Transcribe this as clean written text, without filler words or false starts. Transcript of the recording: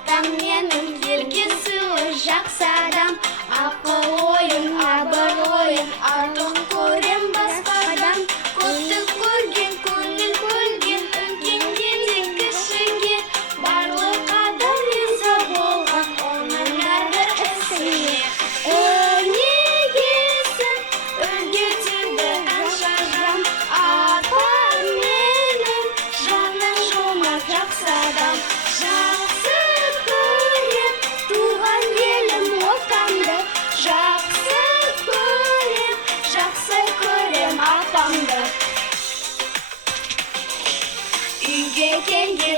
атам менің келгесілі жақсы адам. Ақыл ойын, абыройын артық көрем басқадан. Көпті көрген, көңіл бөлген, үлкендерден кішіге. Барлық адам риза болған оның әрбір ісіне. Өнегесін үлгертеді қанша жан. Атам менің жаның жомарт жақсы адам. Жақсы көрем туған елім отанды. Жақсы көрем апамды. Үйге келген